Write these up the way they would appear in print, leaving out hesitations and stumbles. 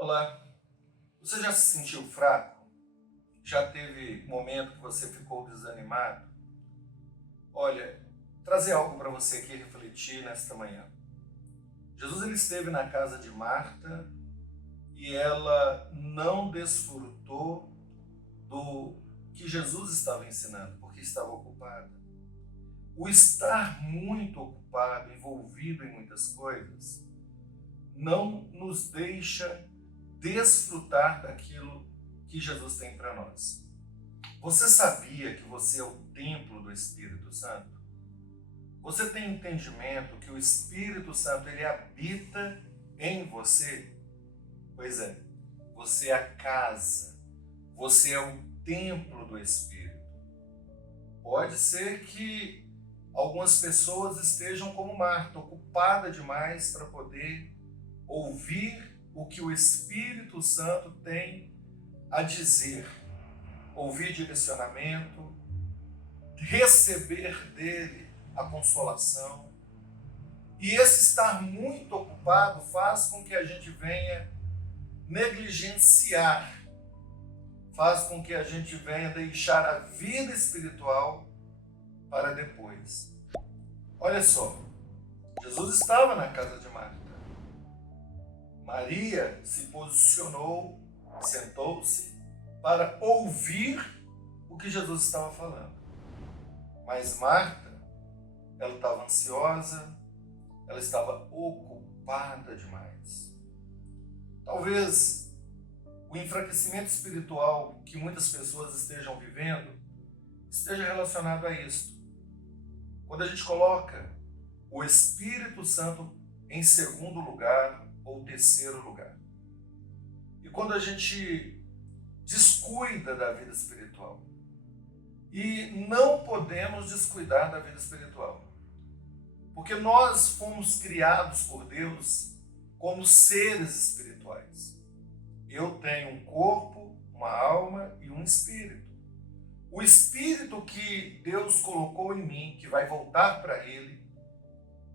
Olá, você já se sentiu fraco? Já teve momento que você ficou desanimado? Olha, trazer algo para você aqui refletir nesta manhã. Jesus ele esteve na casa de Marta e ela não desfrutou do que Jesus estava ensinando, porque estava ocupada. O estar muito ocupado, envolvido em muitas coisas, não nos deixa desfrutar daquilo que Jesus tem para nós. Você sabia que você é o templo do Espírito Santo? Você tem entendimento que o Espírito Santo ele habita em você? Pois é, você é a casa, você é o templo do Espírito. Pode ser que algumas pessoas estejam como Marta, ocupada demais para poder ouvir o que o Espírito Santo tem a dizer, ouvir direcionamento, receber dele a consolação. E esse estar muito ocupado faz com que a gente venha negligenciar, faz com que a gente venha deixar a vida espiritual para depois. Olha só, Jesus estava na casa de Marta. Maria se posicionou, sentou-se para ouvir o que Jesus estava falando. Mas Marta, ela estava ansiosa, ela estava ocupada demais. Talvez o enfraquecimento espiritual que muitas pessoas estejam vivendo esteja relacionado a isso. Quando a gente coloca o Espírito Santo em segundo lugar ou terceiro lugar. E quando a gente descuida da vida espiritual. E não podemos descuidar da vida espiritual. Porque nós fomos criados por Deus como seres espirituais. Eu tenho um corpo, uma alma e um espírito. O espírito que Deus colocou em mim, que vai voltar para Ele,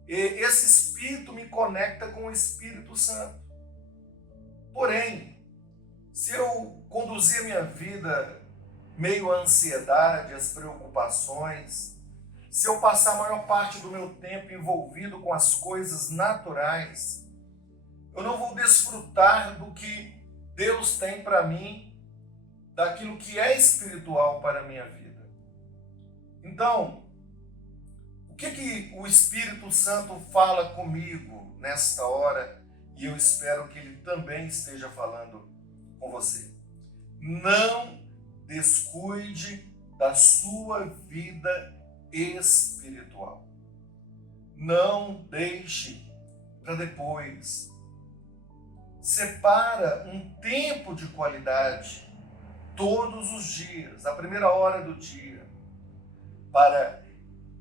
esse espírito me conecta com o Espírito Santo. Porém, se eu conduzir a minha vida meio à ansiedade, às preocupações, se eu passar a maior parte do meu tempo envolvido com as coisas naturais, eu não vou desfrutar do que Deus tem para mim, daquilo que é espiritual para a minha vida. Então, o que o Espírito Santo fala comigo nesta hora? E eu espero que ele também esteja falando com você. Não descuide da sua vida espiritual. Não deixe para depois. Separa um tempo de qualidade todos os dias, a primeira hora do dia, para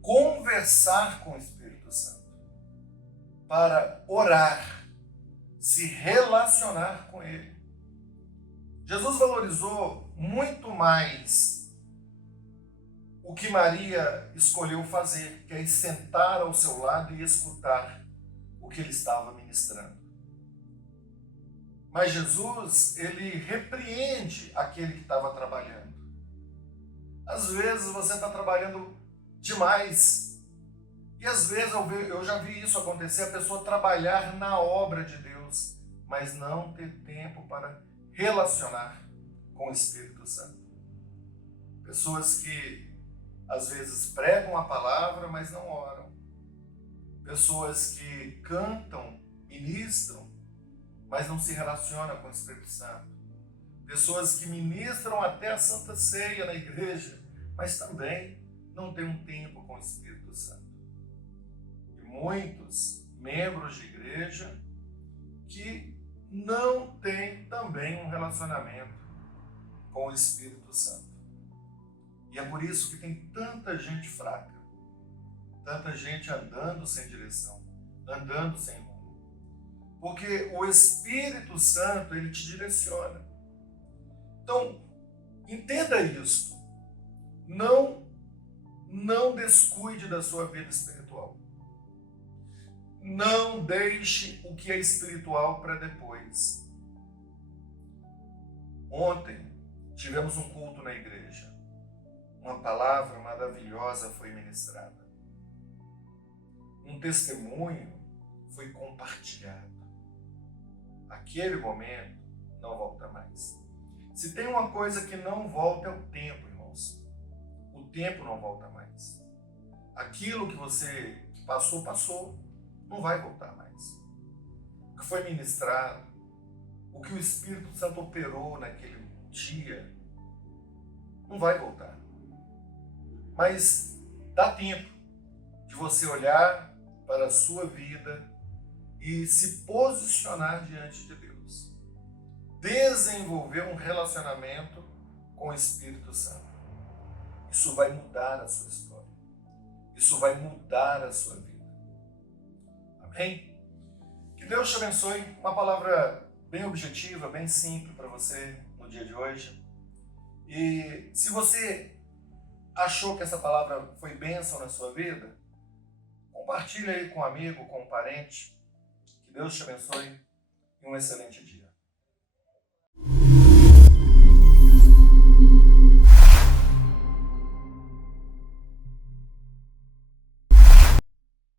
conversar com o Espírito Santo, para orar, se relacionar com Ele. Jesus valorizou muito mais o que Maria escolheu fazer, que é sentar ao seu lado e escutar o que ele estava ministrando. Mas Jesus, ele repreende aquele que estava trabalhando. Às vezes você está trabalhando demais. E às vezes eu já vi isso acontecer, a pessoa trabalhar na obra de Deus, mas não ter tempo para relacionar com o Espírito Santo. Pessoas que às vezes pregam a palavra, mas não oram. Pessoas que cantam, ministram, mas não se relacionam com o Espírito Santo. Pessoas que ministram até a Santa Ceia na igreja, mas também não têm um tempo com o Espírito Santo. E muitos membros de igreja que não têm também um relacionamento com o Espírito Santo. E é por isso que tem tanta gente fraca, tanta gente andando sem direção, andando sem rumo. Porque o Espírito Santo, ele te direciona. Então, entenda isso. Não descuide da sua vida espiritual. Não deixe o que é espiritual para depois. Ontem tivemos um culto na igreja. Uma palavra maravilhosa foi ministrada. Um testemunho foi compartilhado. Aquele momento não volta mais. Se tem uma coisa que não volta é o tempo, irmãos. O tempo não volta mais. Aquilo que você passou, passou. Não vai voltar mais. O que foi ministrado, o que o Espírito Santo operou naquele dia, não vai voltar. Mas dá tempo de você olhar para a sua vida e se posicionar diante de Deus. Desenvolver um relacionamento com o Espírito Santo. Isso vai mudar a sua história. Isso vai mudar a sua vida. Amém? Que Deus te abençoe. Uma palavra bem objetiva, bem simples para você no dia de hoje. E se você achou que essa palavra foi bênção na sua vida, compartilha aí com um amigo, com um parente. Que Deus te abençoe e um excelente dia.